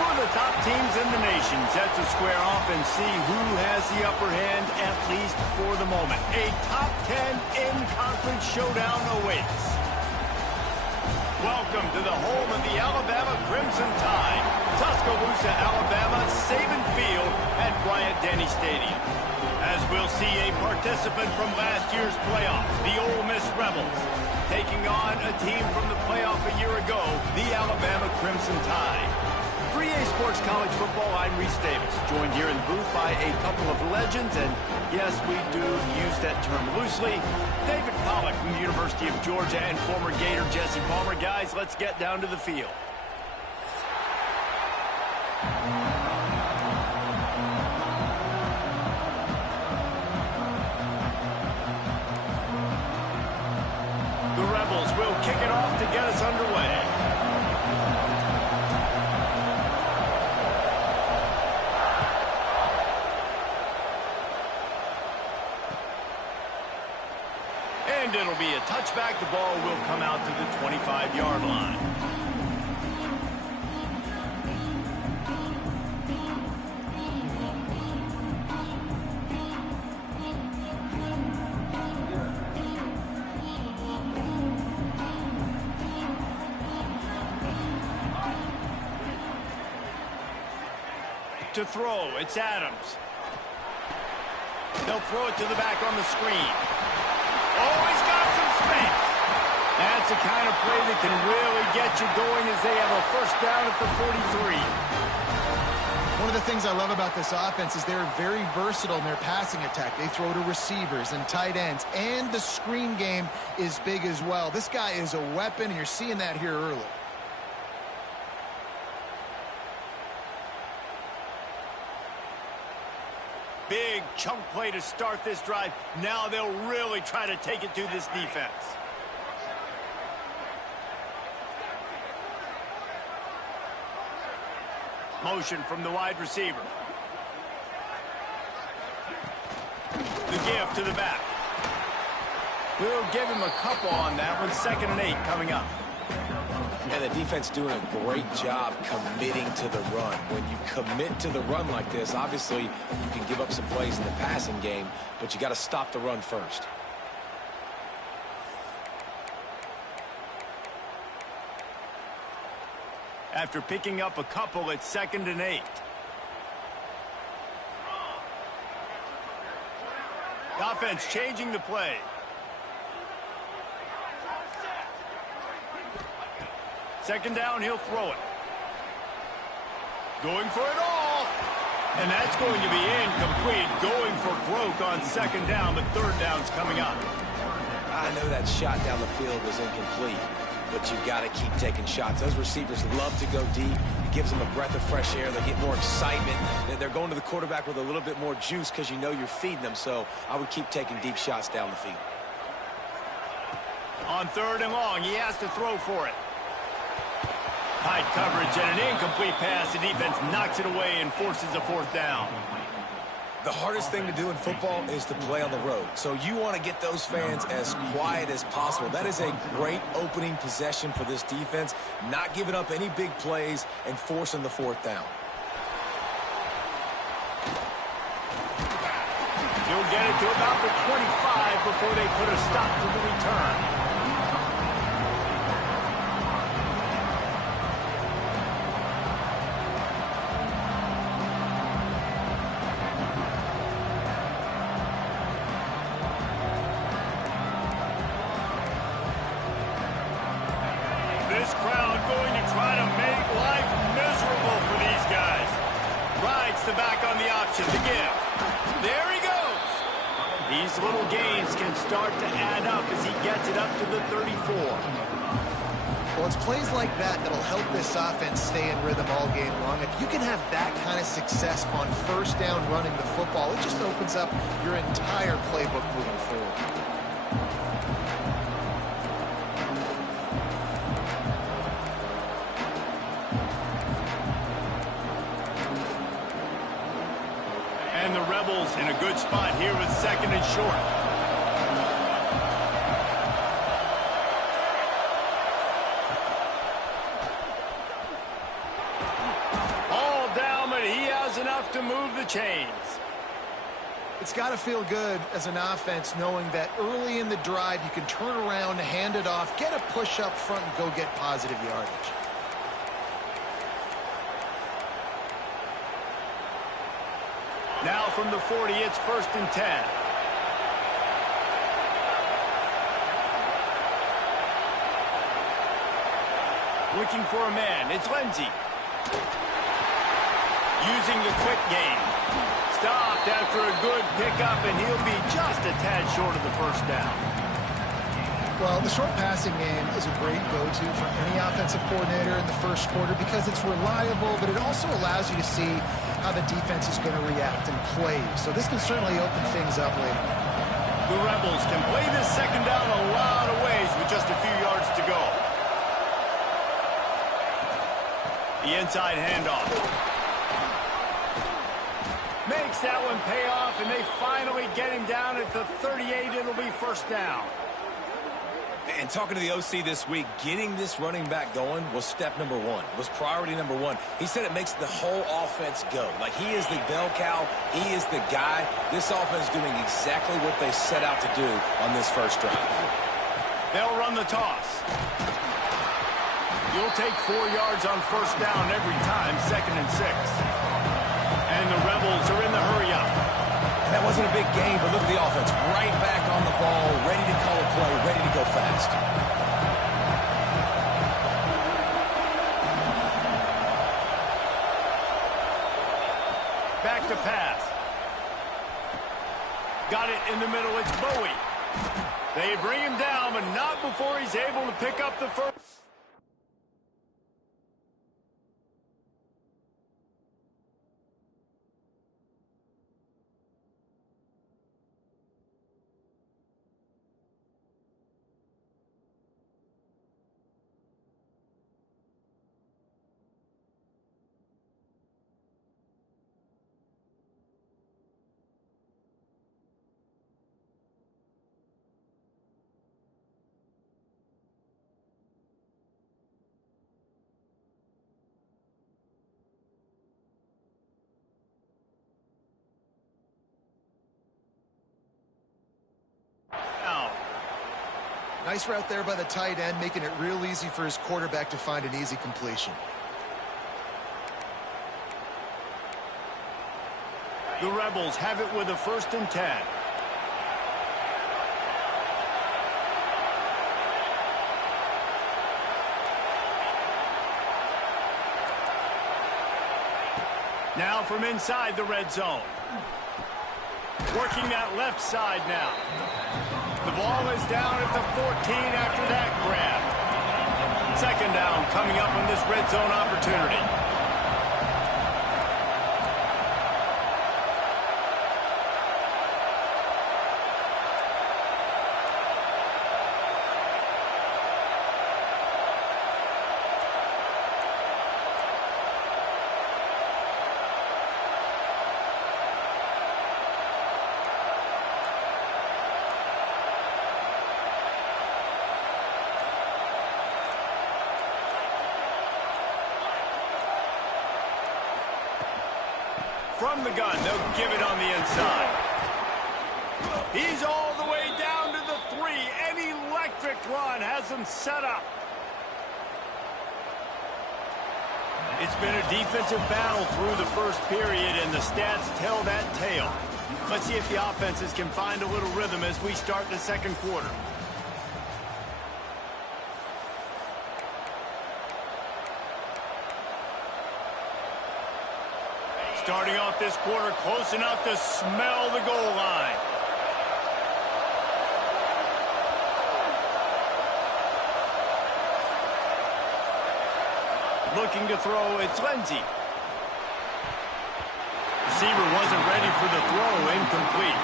Two of the top teams in the nation set to square off and see who has the upper hand, at least for the moment. A top 10 in-conference showdown awaits. Welcome to the home of the Alabama Crimson Tide, Tuscaloosa, Alabama, Saban Field at Bryant-Denny Stadium. As we'll see a participant from last year's playoff, the Ole Miss Rebels, taking on a team from the playoff a year ago, the Alabama Crimson Tide. For EA Sports College Football, I'm Reese Davis, joined here in the booth by a couple of legends, and yes, we do use that term loosely. David Pollack from the University of Georgia and former Gator Jesse Palmer. Guys, let's get down to the field. The Rebels will kick it off to get us underway. And it'll be a touchback. The ball will come out to the 25-yard line. To throw, it's Adams. They'll throw it to the back on the screen. Oh, he's got some space. That's the kind of play that can really get you going as they have a first down at the 43. One of the things I love about this offense is they're very versatile in their passing attack. They throw to receivers and tight ends, and the screen game is big as well. This guy is a weapon, and you're seeing that here early. Big chunk play to start this drive. Now they'll really try to take it to this defense. Motion from the wide receiver. The give to the back. We'll give him a couple on that one. 2nd and 8 coming up. And the defense doing a great job committing to the run. When you commit to the run like this, obviously you can give up some plays in the passing game, but you got to stop the run first. After picking up a couple, it's 2nd and 8. The offense changing the play. Second down, he'll throw it. Going for it all. And that's going to be incomplete. Going for broke on 2nd down, but 3rd down's coming up. I know that shot down the field was incomplete, but you got to keep taking shots. Those receivers love to go deep. It gives them a breath of fresh air. They get more excitement. They're going to the quarterback with a little bit more juice because you know you're feeding them. So I would keep taking deep shots down the field. On 3rd and long, he has to throw for it. Tight coverage and an incomplete pass. The defense knocks it away and forces a 4th down. The hardest thing to do in football is to play on the road. So you want to get those fans as quiet as possible. That is a great opening possession for this defense. Not giving up any big plays and forcing the 4th down. He'll get it to about the 25 before they put a stop to the return. This crowd going to try to make life miserable for these guys. Rides the back on the option, the give. There he goes. These little gains can start to add up as he gets it up to the 34. Well, it's plays like that that'll help this offense stay in rhythm all game long. If you can have that kind of success on 1st down running the football, it just opens up your entire playbook moving forward. And the Rebels in a good spot here with 2nd and short. enough to move the chains. It's got to feel good as an offense knowing that early in the drive you can turn around, hand it off, get a push up front, and go get positive yardage. Now from the 40, it's 1st and 10. Looking for a man. It's Lindsey. Using the quick game. Stopped after a good pickup, and he'll be just a tad short of the first down. Well, the short passing game is a great go-to for any offensive coordinator in the first quarter because it's reliable, but it also allows you to see how the defense is going to react and play. So this can certainly open things up later. The Rebels can play this second down a lot of ways with just a few yards to go. The inside handoff. Makes that one pay off, and they finally get him down at the 38. It'll be 1st down. And talking to the OC this week, getting this running back going was step number one. It was priority number one. He said it makes the whole offense go. Like, he is the bell cow. He is the guy. This offense is doing exactly what they set out to do on this first drive. They'll run the toss. You'll take 4 yards on 1st down every time, 2nd and 6. And the Rebels are in the hurry-up. And that wasn't a big gain, but look at the offense. Right back on the ball, ready to call a play, ready to go fast. Back to pass. Got it in the middle. It's Bowie. They bring him down, but not before he's able to pick up the first. Nice route there by the tight end, making it real easy for his quarterback to find an easy completion. The Rebels have it with a 1st and 10. Now from inside the red zone. Working that left side now. The ball is down at the 14 after that grab. 2nd down coming up on this red zone opportunity. From the gun, they'll give it on the inside. He's all the way down to the 3. An electric run has him set up. It's been a defensive battle through the first period, and the stats tell that tale. Let's see if the offenses can find a little rhythm as we start the second quarter. Starting off this quarter close enough to smell the goal line. Looking to throw, it's Lindsey. Receiver wasn't ready for the throw, incomplete.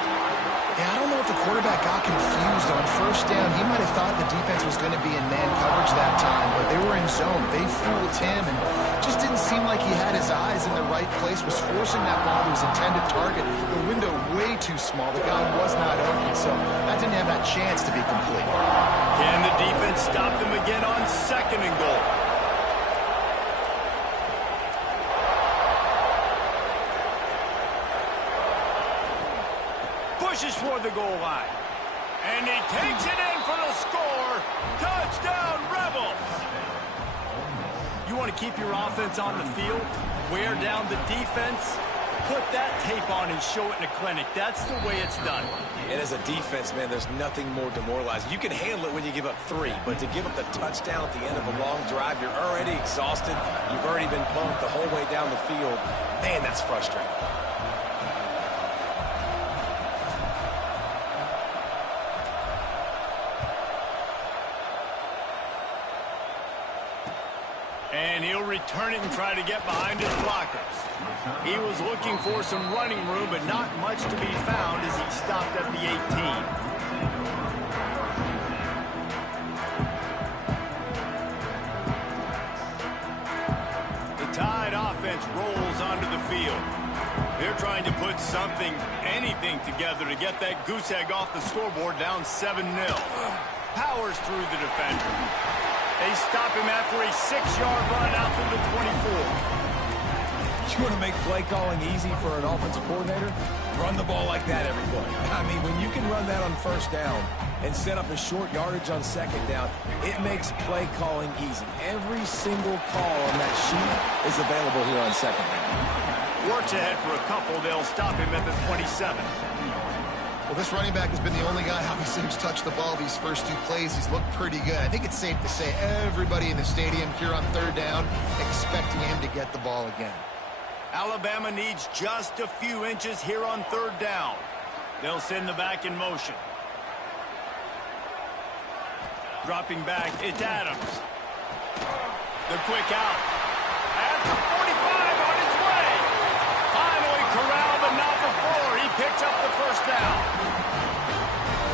Yeah, I don't know if the quarterback got confused on 1st down. He might have thought the defense was going to be in man coverage that time, but they were in zone. They fooled him and just didn't seem like he had his eyes in the right place, was forcing that ball to his intended target. The window way too small. The guy was not open, so that didn't have that chance to be complete. Can the defense stop them again on 2nd and goal? pushes for the goal line. And he takes it in for the score. Touchdown, Rebels! You want to keep your offense on the field, wear down the defense, put that tape on and show it in a clinic. That's the way it's done. And as a defense, man, there's nothing more demoralizing. You can handle it when you give up 3, but to give up the touchdown at the end of a long drive, you're already exhausted. You've already been punked the whole way down the field. Man, that's frustrating. And he'll return it and try to get behind his blockers. He was looking for some running room, but not much to be found as he stopped at the 18. The Tide offense rolls onto the field. They're trying to put something, anything together to get that goose egg off the scoreboard down 7-0. Powers through the defender. They stop him after a 6-yard run out through the 24. You want to make play calling easy for an offensive coordinator? Run the ball like that every play. I mean, when you can run that on first down and set up a short yardage on second down, it makes play calling easy. Every single call on that sheet is available here on second down. Works ahead for a couple. They'll stop him at the 27. Well, this running back has been the only guy, obviously, who's touched the ball these first 2 plays. He's looked pretty good. I think it's safe to say everybody in the stadium here on third down expecting him to get the ball again. Alabama needs just a few inches here on third down. They'll send the back in motion. Dropping back, it's Adams. The quick out. At the 45 on his way. Finally corralled, but not before. He picks up the first down.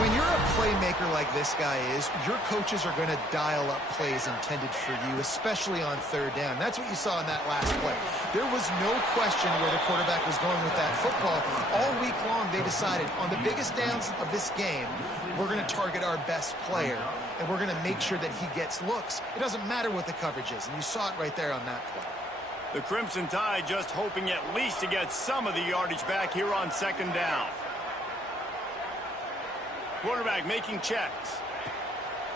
When you're a playmaker like this guy is, your coaches are going to dial up plays intended for you, especially on third down. That's what you saw in that last play. There was no question where the quarterback was going with that football. All week long, they decided on the biggest downs of this game, we're going to target our best player, and we're going to make sure that he gets looks. It doesn't matter what the coverage is, and you saw it right there on that play. The Crimson Tide just hoping at least to get some of the yardage back here on second down. Quarterback making checks.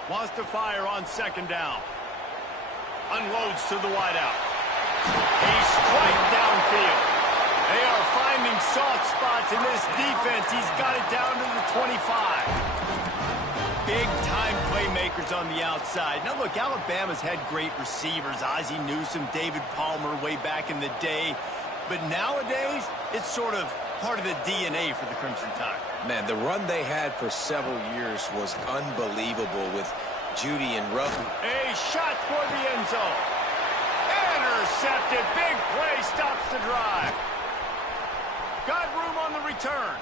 Wants to fire on second down. Unloads to the wideout. He's straight downfield. They are finding soft spots in this defense. He's got it down to the 25. Big-time playmakers on the outside. Now, look, Alabama's had great receivers. Ozzie Newsome, David Palmer way back in the day. But nowadays, it's sort of part of the DNA for the Crimson Tide. Man, the run they had for several years was unbelievable with Judy and Ruffin. A shot for the end zone. Intercepted. Big play stops the drive. Got room on the return.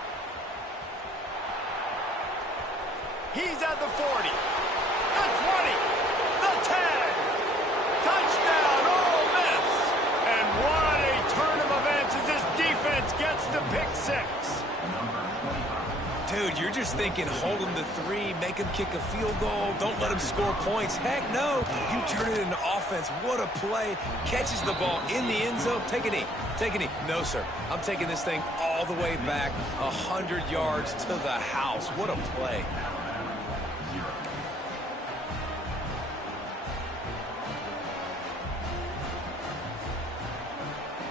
He's at the 40. The 20. The 10. Touchdown, Ole Miss. And what a turn of events as this defense gets the pick 6. Dude, you're just thinking, hold him to 3, make him kick a field goal, don't let him score points. Heck no, you turn it into offense. What a play. Catches the ball in the end zone. Take a knee. Take a knee. No, sir. I'm taking this thing all the way back 100 yards to the house. What a play.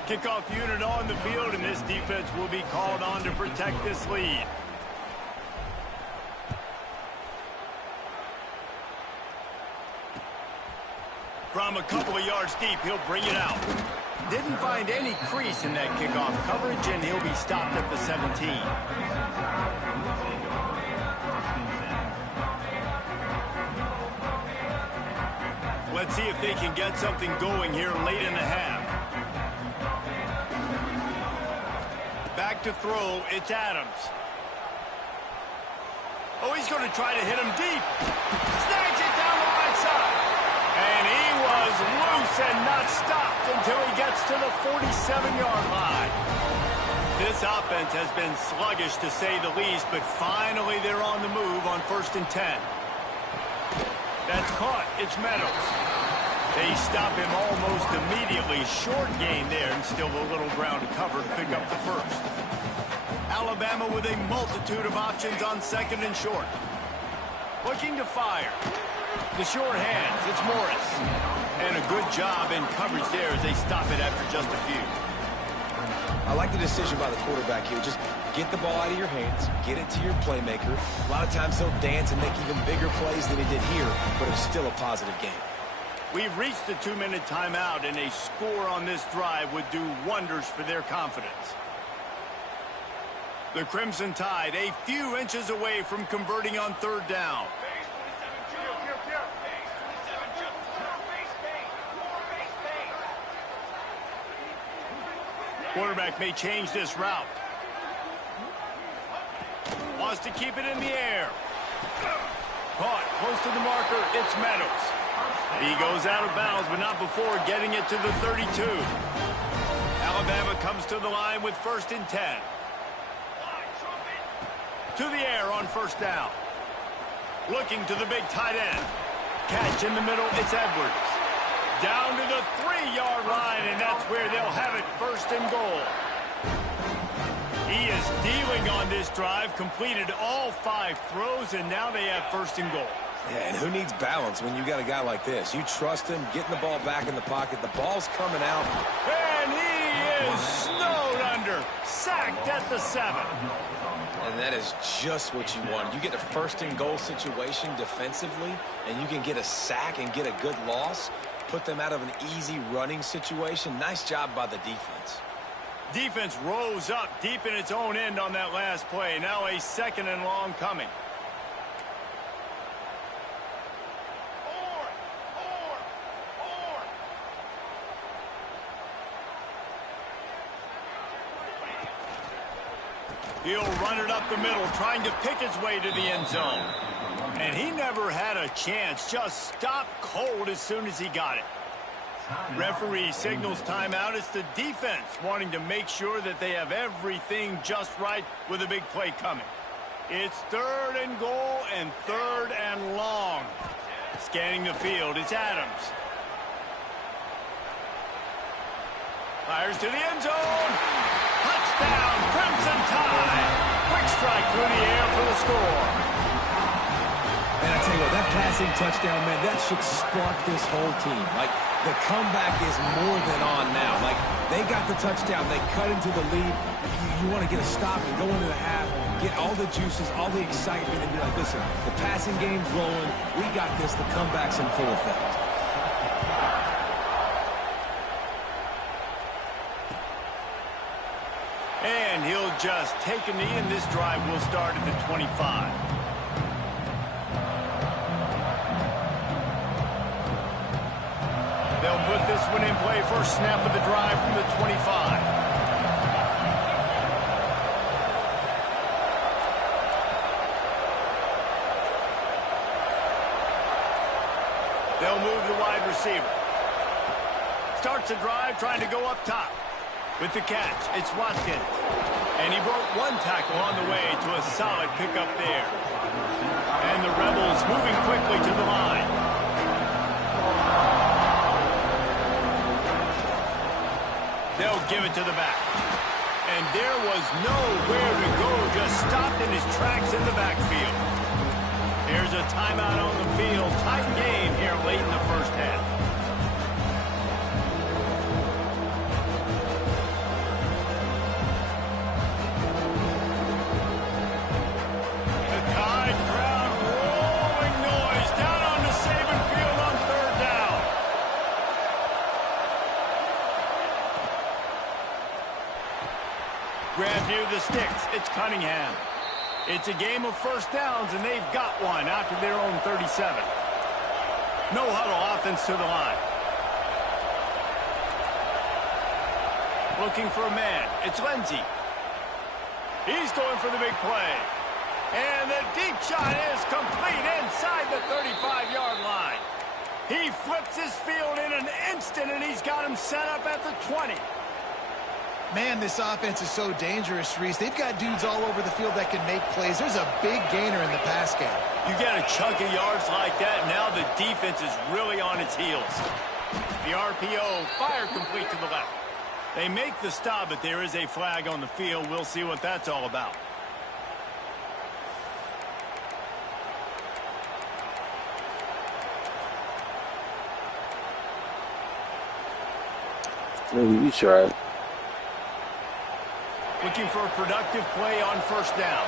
Kickoff unit on the field, and this defense will be called on to protect this lead. From a couple of yards deep, he'll bring it out. Didn't find any crease in that kickoff coverage, and he'll be stopped at the 17. Let's see if they can get something going here late in the half. Back to throw, it's Adams. Oh, he's going to try to hit him deep. Snags it down the right side. And he was loose and not stopped until he gets to the 47-yard line. This offense has been sluggish to say the least, but finally they're on the move on 1st and 10. That's caught. It's Meadows. They stop him almost immediately. Short gain there, and still a little ground to cover to pick up the first. Alabama with a multitude of options on second and short. Looking to fire. The short hands, it's Morris. And a good job in coverage there as they stop it after just a few. I like the decision by the quarterback here. Just get the ball out of your hands, get it to your playmaker. A lot of times he'll dance and make even bigger plays than he did here, but it's still a positive game. We've reached the 2-minute timeout, and a score on this drive would do wonders for their confidence. The Crimson Tide a few inches away from converting on third down. Quarterback may change this route. Wants to keep it in the air. Caught close to the marker. It's Meadows. He goes out of bounds, but not before getting it to the 32. Alabama comes to the line with 1st and 10. To the air on first down. Looking to the big tight end. Catch in the middle. It's Edwards. Down to the 3-yard line, and that's where they'll have it, 1st and goal. He is dealing on this drive, completed all 5 throws, and now they have 1st and goal. Yeah, and who needs balance when you got a guy like this? You trust him, getting the ball back in the pocket. The ball's coming out. And he is snowed under, sacked at the 7. And that is just what you want. You get a 1st and goal situation defensively, and you can get a sack and get a good loss. Put them out of an easy running situation. Nice job by the defense. Defense rose up deep in its own end on that last play. Now a 2nd and long coming. He'll run it up the middle, trying to pick his way to the end zone. And he never had a chance, just stopped cold as soon as he got it. Referee signals timeout. It's the defense wanting to make sure that they have everything just right with a big play coming. It's 3rd and goal and 3rd and long. Scanning the field, it's Adams. Fires to the end zone. Touchdown, Crimson Tide. Quick strike through the air for the score. And I tell you what, that passing touchdown, man, that should spark this whole team. Like, the comeback is more than on now. Like, they got the touchdown. They cut into the lead. You want to get a stop and go into the half, get all the juices, all the excitement, and be like, listen, the passing game's rolling. We got this. The comeback's in full effect. And he'll just take a knee, and this drive will start at the 25. They'll put this one in play. First snap of the drive from the 25. They'll move the wide receiver. Starts the drive trying to go up top. With the catch, it's Watkins. And he broke one tackle on the way to a solid pickup there. And the Rebels moving quickly to the line. They'll give it to the back. And there was nowhere to go, just stopped in his tracks in the backfield. Here's a timeout on the field. Tight game here late in the first half. The Tide crowd rolling noise down on the Saban field on third down. Grab near the sticks. It's Cunningham. It's a game of first downs, and they've got one out to their own 37. No huddle offense to the line. Looking for a man. It's Lindsey. He's going for the big play. And the deep shot is complete inside the 35-yard line. He flips his field in an instant, and he's got him set up at the 20. Man, this offense is so dangerous, Reese. They've got dudes all over the field that can make plays. There's a big gainer in the pass game. You get a chunk of yards like that, now the defense is really on its heels. The RPO, fire complete to the left. They make the stop, but there is a flag on the field. We'll see what that's all about. Maybe you try. Looking for a productive play on first down.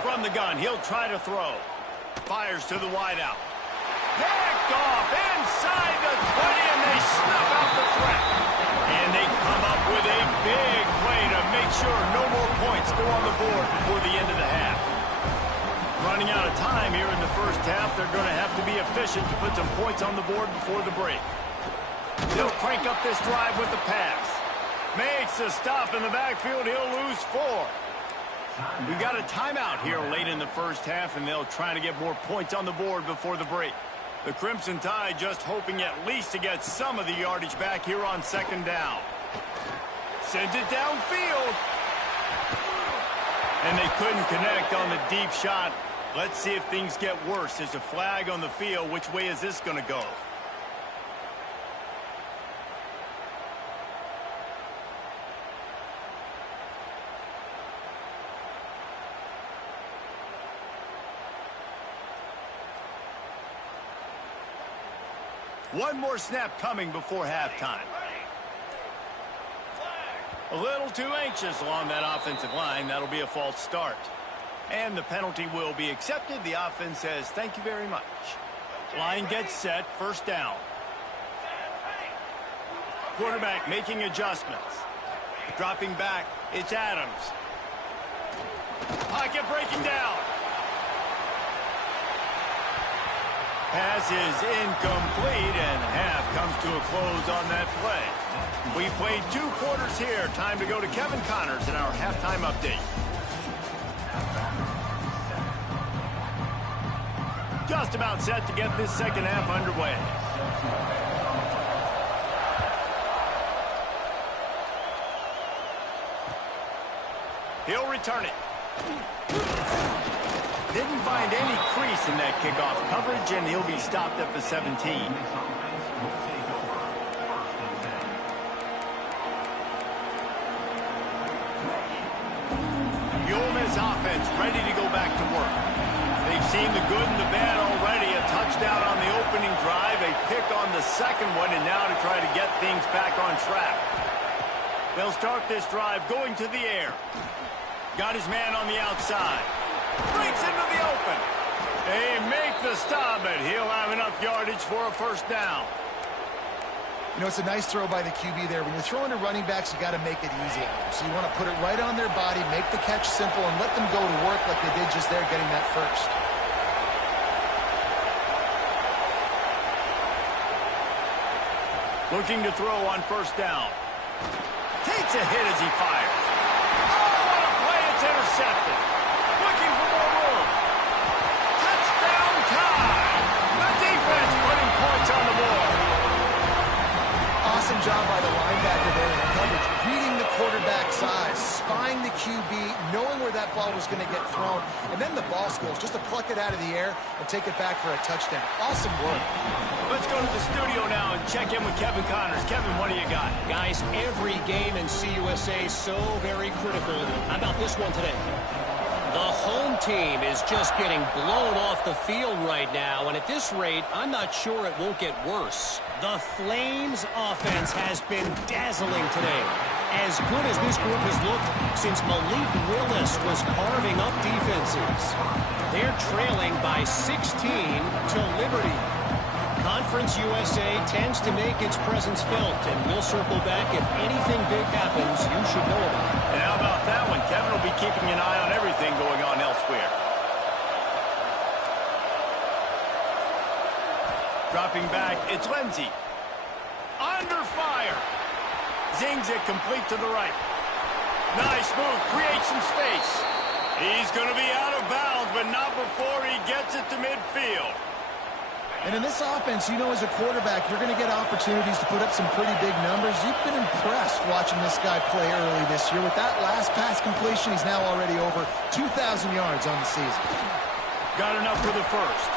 From the gun, he'll try to throw. Fires to the wideout. Picked off inside the 20, and they snuff out the threat. And they come up with a big play to make sure no more points go on the board before the end of the half. Running out of time here in the first half, they're going to have to be efficient to put some points on the board before the break. They'll crank up this drive with the pass. Makes a stop in the backfield. He'll lose 4. We've got a timeout here late in the first half, and they'll try to get more points on the board before the break. The Crimson Tide just hoping at least to get some of the yardage back here on second down. Sends it downfield. And they couldn't connect on the deep shot. Let's see if things get worse. There's a flag on the field. Which way is this going to go? One more snap coming before halftime. A little too anxious along that offensive line. That'll be a false start. And the penalty will be accepted. The offense says thank you very much. Line gets set. First down. Quarterback making adjustments. Dropping back. It's Adams. Pocket breaking down. Pass is incomplete, and half comes to a close on that play. We played 2 quarters here. Time to go to Kevin Connors in our halftime update. Just about set to get this second half underway. He'll return it. Didn't find any crease in that kickoff coverage, and he'll be stopped at the 17. The Ole Miss offense ready to go back to work. They've seen the good and the bad already. A touchdown on the opening drive, a pick on the second one, and now to try to get things back on track. They'll start this drive going to the air. Got his man on the outside. Breaks into the open. They make the stop, but he'll have enough yardage for a first down. You know, it's a nice throw by the QB there. When you're throwing to running backs, you got to make it easy on them. So you want to put it right on their body, make the catch simple, and let them go to work like they did just there, getting that first. Looking to throw on first down. Takes a hit as he fires. Oh, what a play. It's intercepted. Looking for more room. Touchdown time. The defense putting points on the board. Awesome job by the linebacker there in the coverage, reading the quarterback's eyes, spying the QB, knowing where that ball was going to get thrown, and then the ball skills, just to pluck it out of the air and take it back for a touchdown. Awesome work. Let's go to the studio now and check in with Kevin Connors. Kevin, what do you got? Guys, every game in CUSA is so very critical. How about this one today? The home team is just getting blown off the field right now, and at this rate, I'm not sure it won't get worse. The Flames offense has been dazzling today. As good as this group has looked since Malik Willis was carving up defenses. They're trailing by 16 to Liberty. Conference USA tends to make its presence felt, and we'll circle back if anything big happens you should know about. And how about that one? Kevin will be keeping an eye on everything going on elsewhere. Dropping back, it's Lindsey. Under fire. Zings it complete to the right. Nice move, creates some space. He's going to be out of bounds, but not before he gets it to midfield. And in this offense, you know, as a quarterback, you're going to get opportunities to put up some pretty big numbers. You've been impressed watching this guy play early this year. With that last pass completion, he's now already over 2,000 yards on the season. Got enough for the first.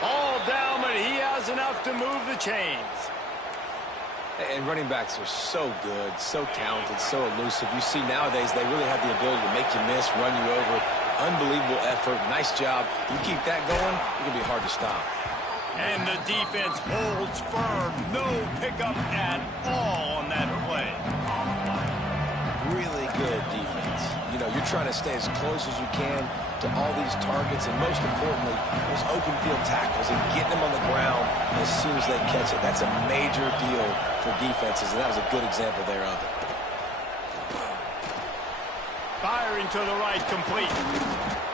All down, but he has enough to move the chains. And running backs are so good, so talented, so elusive. You see nowadays they really have the ability to make you miss, run you over. Unbelievable effort. Nice job. You keep that going, it's going to be hard to stop. And the defense holds firm. No pickup at all on that play. Really good defense. You know, you're trying to stay as close as you can to all these targets, and most importantly, those open field tackles and getting them on the ground as soon as they catch it. That's a major deal for defenses, and that was a good example there of it. Firing to the right, complete.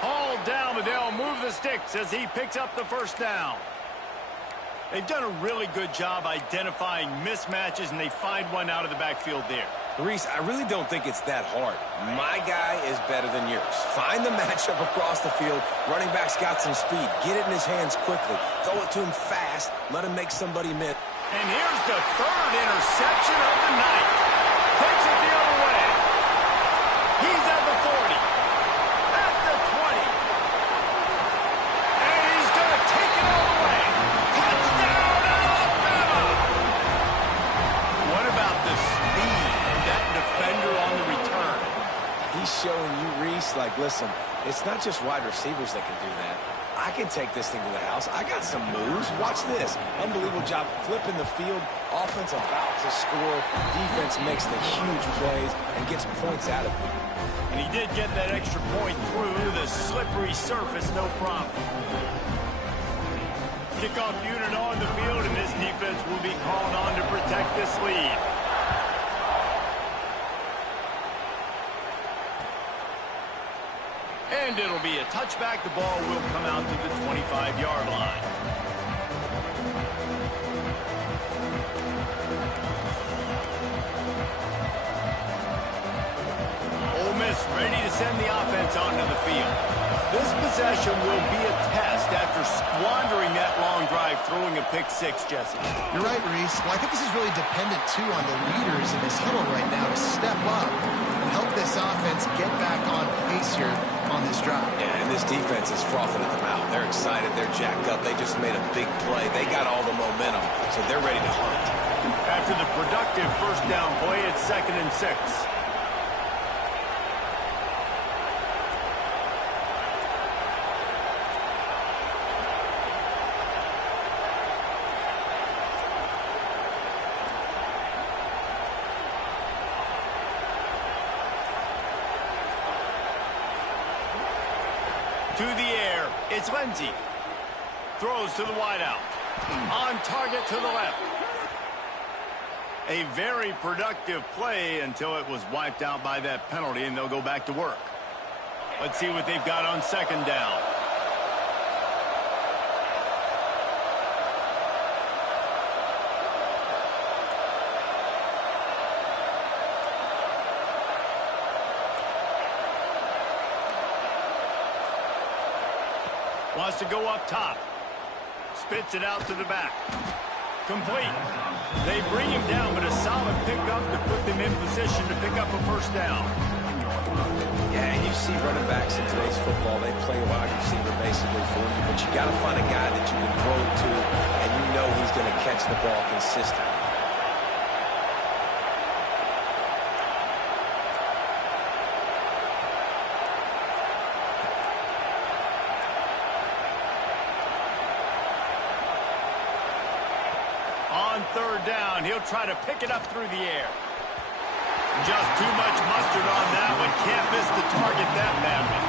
All down, but they'll move the sticks as he picks up the first down. They've done a really good job identifying mismatches, and they find one out of the backfield there. Reese, I really don't think it's that hard. My guy is better than yours. Find the matchup across the field. Running back's got some speed. Get it in his hands quickly. Throw it to him fast. Let him make somebody miss. And here's the third interception of the night. Takes it the other way. He's at the 40. At the 20. And he's going to take it all the way. Touchdown, Alabama! What about the speed of that defender on the return? He's showing you, Reese, like, listen, it's not just wide receivers that can do that. I can take this thing to the house. I got some moves. Watch this. Unbelievable job flipping the field. Offense about to score. Defense makes the huge plays and gets points out of it. And he did get that extra point through the slippery surface, no problem. Kickoff unit on the field, and this defense will be called on to protect this lead. And it'll be a touchback. The ball will come out to the 25-yard line. Ole Miss ready to send the offense onto the field. This possession will be a test after squandering that long drive, throwing a pick six, Jesse. You're right, Reese. Well, I think this is really dependent, too, on the leaders in this huddle right now to step up and help this offense get back on pace here on this drive. Yeah, and this defense is frothing at the mouth. They're excited. They're jacked up. They just made a big play. They got all the momentum, so they're ready to hunt. After the productive first down play, it's 2nd and 6. To the air, it's Lindsey. Throws to the wideout. On target to the left. A very productive play until it was wiped out by that penalty, and they'll go back to work. Let's see what they've got on 2nd down. Wants to go up top. Spits it out to the back. Complete. They bring him down, but a solid pickup to put them in position to pick up a first down. Yeah, and you see running backs in today's football, they play wide receiver basically for you, but you got to find a guy that you can throw it to, and you know he's going to catch the ball consistently. On 3rd down, he'll try to pick it up through the air. Just too much mustard on that one. Can't miss the target that badly.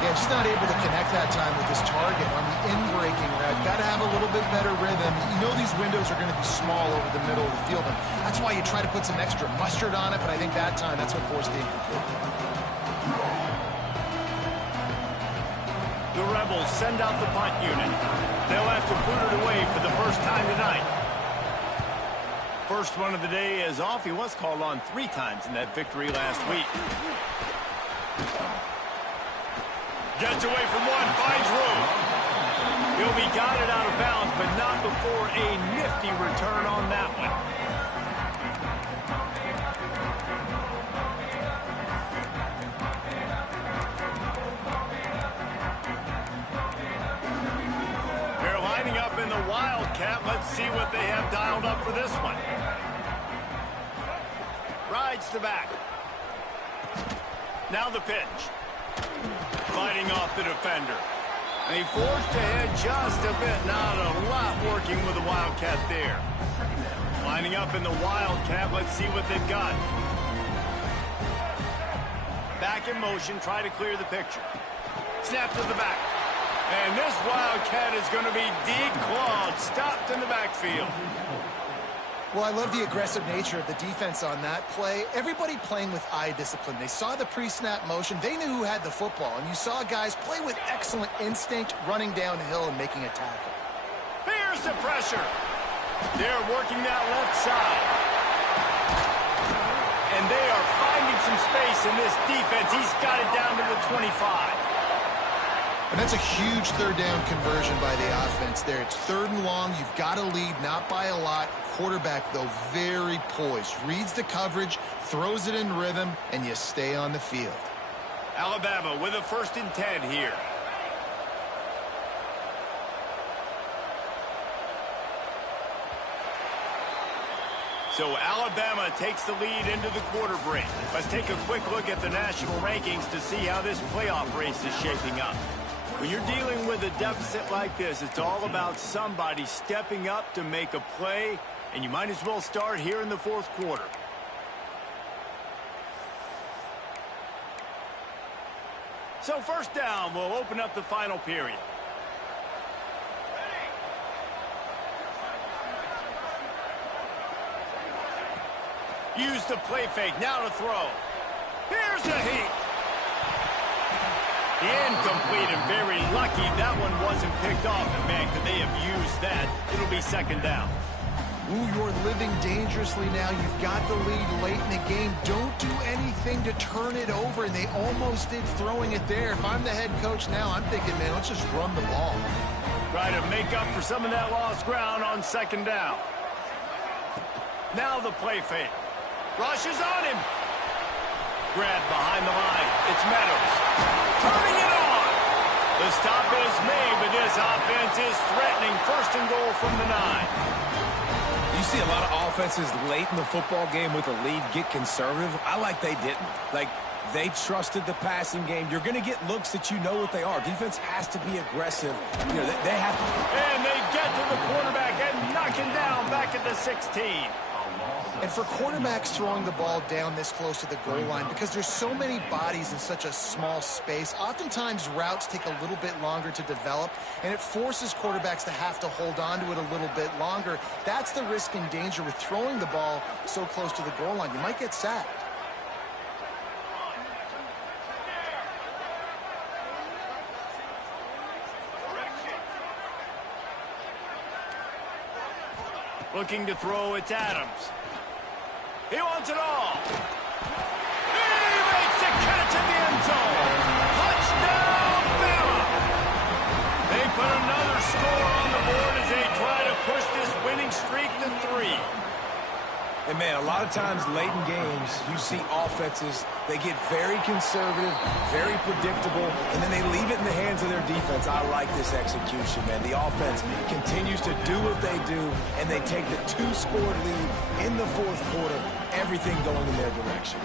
Yeah, just not able to connect that time with his target on the in-breaking route. Got to have a little bit better rhythm. You know these windows are going to be small over the middle of the field, and that's why you try to put some extra mustard on it, but I think that time that's what forced the incomplete. The Rebels send out the punt unit. They'll have to put it away for the first time tonight. First one of the day is off. He was called on 3 times in that victory last week. Gets away from one, finds room. He'll be guided out of bounds, but not before a nifty return on that one. the Wildcat. Let's see what they have dialed up for this one. Rides the back. Now the pitch. Fighting off the defender. They forced ahead just a bit. Not a lot working with the Wildcat there. Lining up in the Wildcat. Let's see what they've got. Back in motion. Try to clear the picture. Snap to the back. And this Wildcat is going to be declawed. Stopped in the backfield. Well, I love the aggressive nature of the defense on that play. Everybody playing with eye discipline. They saw the pre-snap motion. They knew who had the football. And you saw guys play with excellent instinct, running downhill and making a tackle. Here's the pressure. They're working that left side. And they are finding some space in this defense. He's got it down to the 25. And that's a huge third down conversion by the offense there. It's 3rd and long. You've got to lead, not by a lot. Quarterback, though, very poised. Reads the coverage, throws it in rhythm, and you stay on the field. Alabama with a 1st and 10 here. So Alabama takes the lead into the quarter break. Let's take a quick look at the national rankings to see how this playoff race is shaping up. When you're dealing with a deficit like this, it's all about somebody stepping up to make a play, and you might as well start here in the 4th quarter. So 1st down, we'll open up the final period. Use the play fake, now to throw. Here's a heat. Incomplete and very lucky that one wasn't picked off. And man, could they have used that? It'll be 2nd down. Ooh, you're living dangerously now. You've got the lead late in the game. Don't do anything to turn it over, and they almost did throwing it there. If I'm the head coach now, I'm thinking, man, let's just run the ball. Try to make up for some of that lost ground on 2nd down. Now the play fake. Rushes on him. Grabbed behind the line. It's Meadows. Turning it on. The stop is made, but this offense is threatening. 1st and goal from the 9. You see a lot of offenses late in the football game with a lead get conservative. I like they didn't. Like, they trusted the passing game. You're going to get looks that you know what they are. Defense has to be aggressive. You know, they have to. And they get to the quarterback and knock him down back at the 16. And for quarterbacks throwing the ball down this close to the goal line, because there's so many bodies in such a small space, oftentimes routes take a little bit longer to develop, and it forces quarterbacks to have to hold on to it a little bit longer. That's the risk and danger with throwing the ball so close to the goal line. You might get sacked. Looking to throw, it's Adams. He wants it all. He makes the catch in the end zone. Touchdown, Bama. They put another score on the board as they try to push this winning streak to 3. And, man, a lot of times late in games, you see offenses, they get very conservative, very predictable, and then they leave it in the hands of their defense. I like this execution, man. The offense continues to do what they do, and they take the 2-score lead in the 4th quarter, everything going in their direction.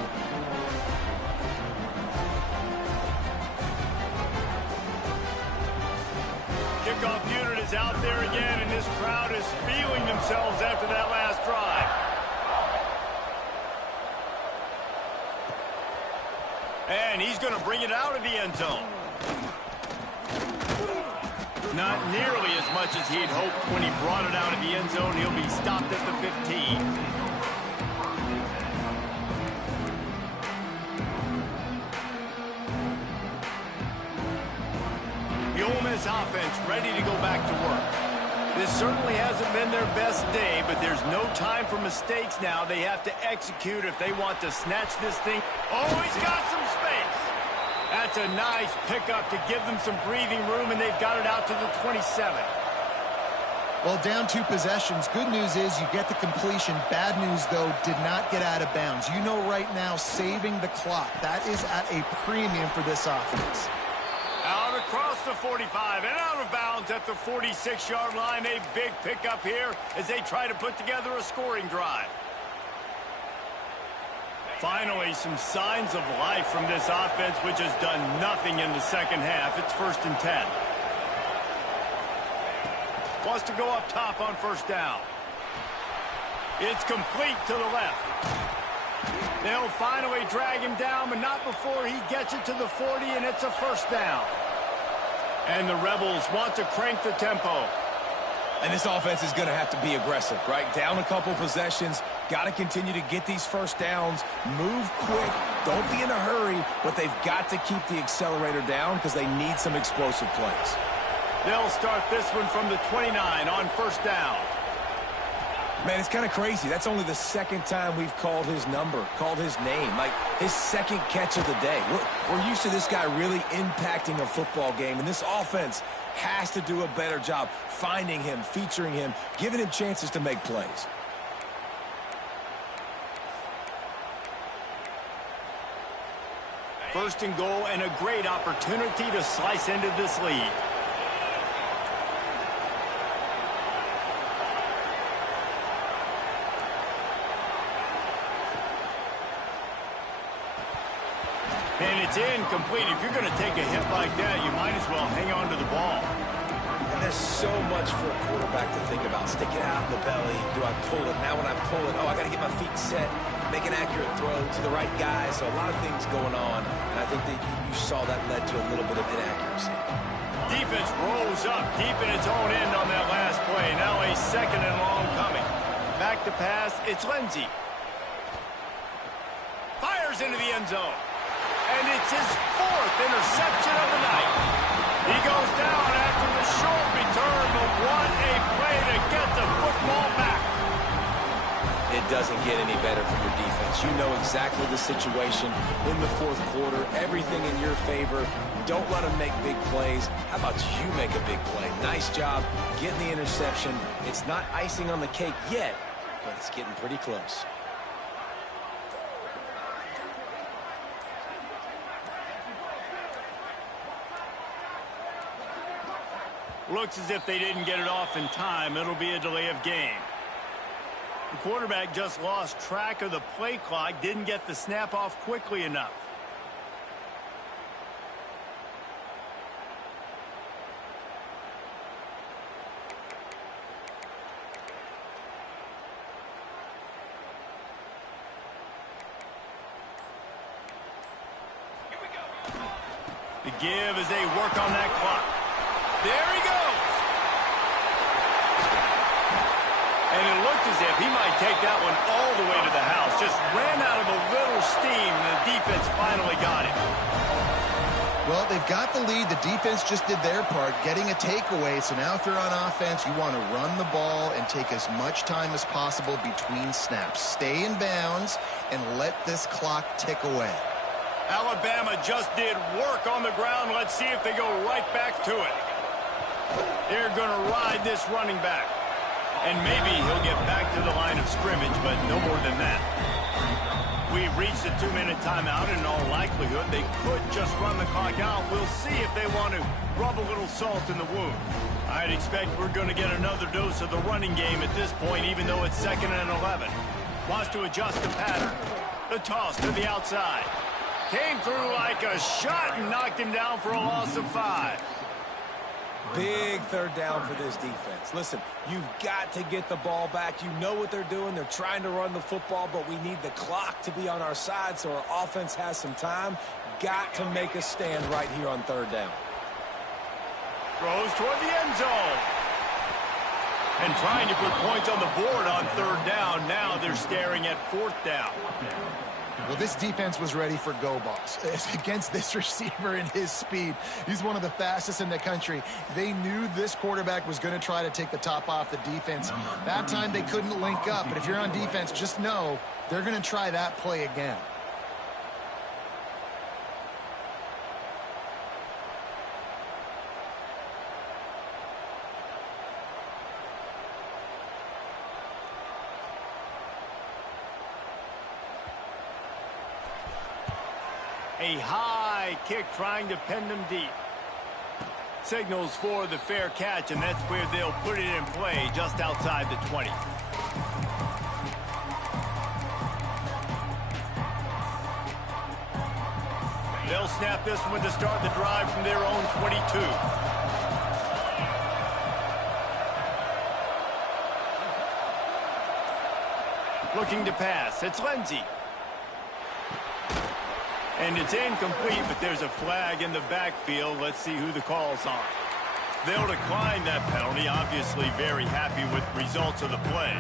Kickoff unit is out there again, and this crowd is feeling themselves after that last drive. And he's going to bring it out of the end zone. Not nearly as much as he'd hoped when he brought it out of the end zone. He'll be stopped at the 15. The Ole Miss offense ready to go back to work. This certainly hasn't been their best day, but there's no time for mistakes now. They have to execute if they want to snatch this thing. Oh, he's got some space. That's a nice pickup to give them some breathing room, and they've got it out to the 27. Well, down 2 possessions. Good news is you get the completion. Bad news, though, did not get out of bounds. You know right now, saving the clock. That is at a premium for this offense. Out of across the 45 and out of bounds at the 46-yard line. A big pickup here as they try to put together a scoring drive. Finally, some signs of life from this offense, which has done nothing in the second half. It's 1st and 10. Wants to go up top on 1st down. It's complete to the left. They'll finally drag him down, but not before he gets it to the 40, and it's a 1st down. And the Rebels want to crank the tempo. And this offense is going to have to be aggressive, right? Down a couple possessions, got to continue to get these 1st downs, move quick, don't be in a hurry, but they've got to keep the accelerator down because they need some explosive plays. They'll start this one from the 29 on 1st down. Man, it's kind of crazy. That's only the 2nd time we've called his number, called his name, like his 2nd catch of the day. We're used to this guy really impacting a football game, and this offense has to do a better job finding him, featuring him, giving him chances to make plays. First and goal, and a great opportunity to slice into this lead. And it's incomplete. If you're going to take a hit like that, you might as well hang on to the ball. And there's so much for a quarterback to think about. Stick it out in the belly. Do I pull it? Now when I pull it, I got to get my feet set, make an accurate throw to the right guy. So a lot of things going on. And I think that you saw that led to a little bit of inaccuracy. Defense rolls up deep in its own end on that last play. Now a 2nd and long coming. Back to pass. It's Lindsey. Fires into the end zone. And it's his 4th interception of the night. He goes down after the short return, but what a play to get the football back. It doesn't get any better for your defense. You know exactly the situation in the 4th quarter. Everything in your favor. Don't let them make big plays. How about you make a big play? Nice job getting the interception. It's not icing on the cake yet, but it's getting pretty close. Looks as if they didn't get it off in time. It'll be a delay of game. The quarterback just lost track of the play clock, didn't get the snap off quickly enough. The give as they work on that clock. There he goes. And it looked as if he might take that one all the way to the house. Just ran out of a little steam, and the defense finally got it. Well, they've got the lead. The defense just did their part, getting a takeaway. So now if you're on offense, you want to run the ball and take as much time as possible between snaps. Stay in bounds and let this clock tick away. Alabama just did work on the ground. Let's see if they go right back to it. They're going to ride this running back. And maybe he'll get back to the line of scrimmage, but no more than that. We've reached the 2-minute timeout, and in all likelihood, they could just run the clock out. We'll see if they want to rub a little salt in the wound. I'd expect we're going to get another dose of the running game at this point, even though it's 2nd and 11. Wants to adjust the pattern. The toss to the outside. Came through like a shot and knocked him down for a loss of 5. Big 3rd down for this defense. Listen, you've got to get the ball back. You know what they're doing. They're trying to run the football, but we need the clock to be on our side so our offense has some time. Got to make a stand right here on 3rd down. Throws toward the end zone. And trying to put points on the board on 3rd down. Now they're staring at 4th down. Well, this defense was ready for go balls against this receiver and his speed. He's one of the fastest in the country. They knew this quarterback was going to try to take the top off the defense. That time they couldn't link up, but if you're on defense, just know they're going to try that play again. A high kick trying to pin them deep. Signals for the fair catch, and that's where they'll put it in play just outside the 20. They'll snap this one to start the drive from their own 22. Looking to pass. It's Lindsey. And it's incomplete, but there's a flag in the backfield. Let's see who the call's on. They'll decline that penalty. Obviously very happy with the results of the play.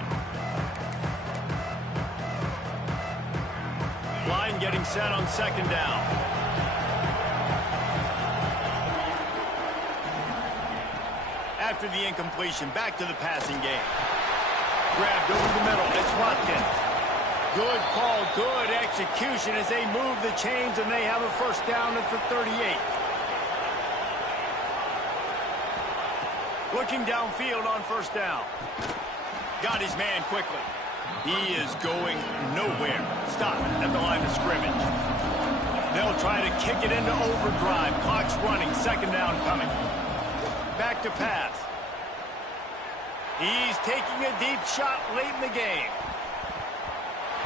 Line getting set on second down. After the incompletion, back to the passing game. Grabbed over the middle. It's Watkins. Good call, good execution as they move the chains, and they have a first down at the 38. Looking downfield on first down. Got his man quickly. He is going nowhere. Stop at the line of scrimmage. They'll try to kick it into overdrive. Clock's running. Second down coming. Back to pass. He's taking a deep shot late in the game.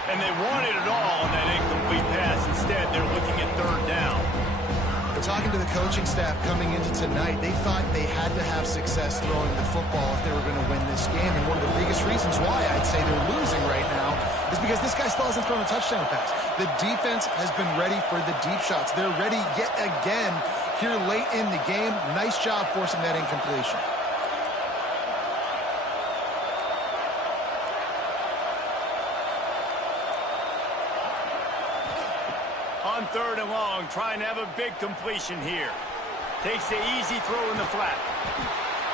And they wanted it all on that incomplete pass. Instead, they're looking at third down. Talking to the coaching staff coming into tonight, they thought they had to have success throwing the football if they were going to win this game. And one of the biggest reasons why I'd say they're losing right now is because this guy still hasn't thrown a touchdown pass. The defense has been ready for the deep shots. They're ready yet again here late in the game. Nice job forcing that incompletion. On third and long, trying to have a big completion here. Takes the easy throw in the flat.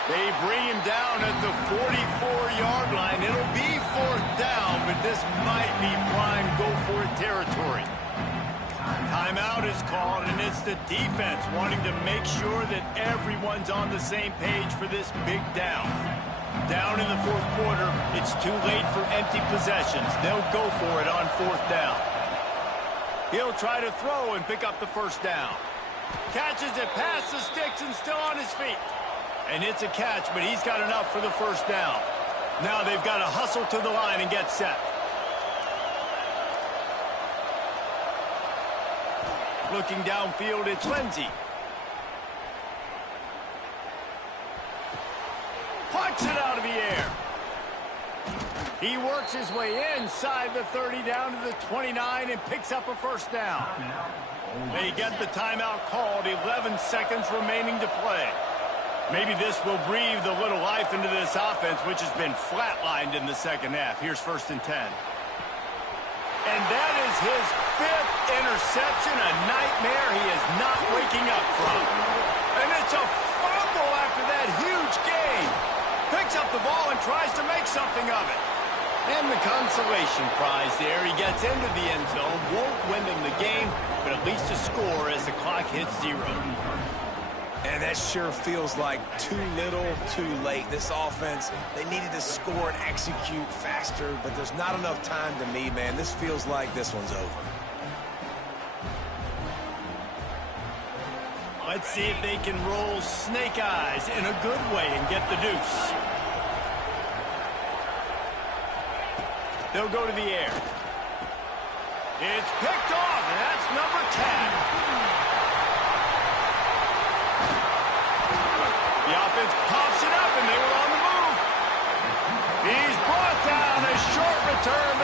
They bring him down at the 44-yard line. It'll be fourth down, but this might be prime go-for-it territory. Timeout is called, and it's the defense wanting to make sure that everyone's on the same page for this big down. Down in the fourth quarter, it's too late for empty possessions. They'll go for it on fourth down. He'll try to throw and pick up the first down. Catches it past the sticks and still on his feet. And it's a catch, but he's got enough for the first down. Now they've got to hustle to the line and get set. Looking downfield, it's Lindsey. Plucks it out of the air. He works his way inside the 30 down to the 29 and picks up a first down. They get the timeout called, 11 seconds remaining to play. Maybe this will breathe a little life into this offense, which has been flatlined in the second half. Here's first and 10. And that is his fifth interception, a nightmare he is not waking up from. And it's a fumble after that huge gain. Picks up the ball and tries to make something of it. And the consolation prize there. He gets into the end zone, won't win them the game, but at least a score as the clock hits 0. And that sure feels like too little, too late. This offense, they needed to score and execute faster, but there's not enough time to me, man. This feels like this one's over. Let's see if they can roll snake eyes in a good way and get the deuce. They'll go to the air. It's picked off, and that's number 10. The offense pops it up, and they were on the move. He's brought down a short return, but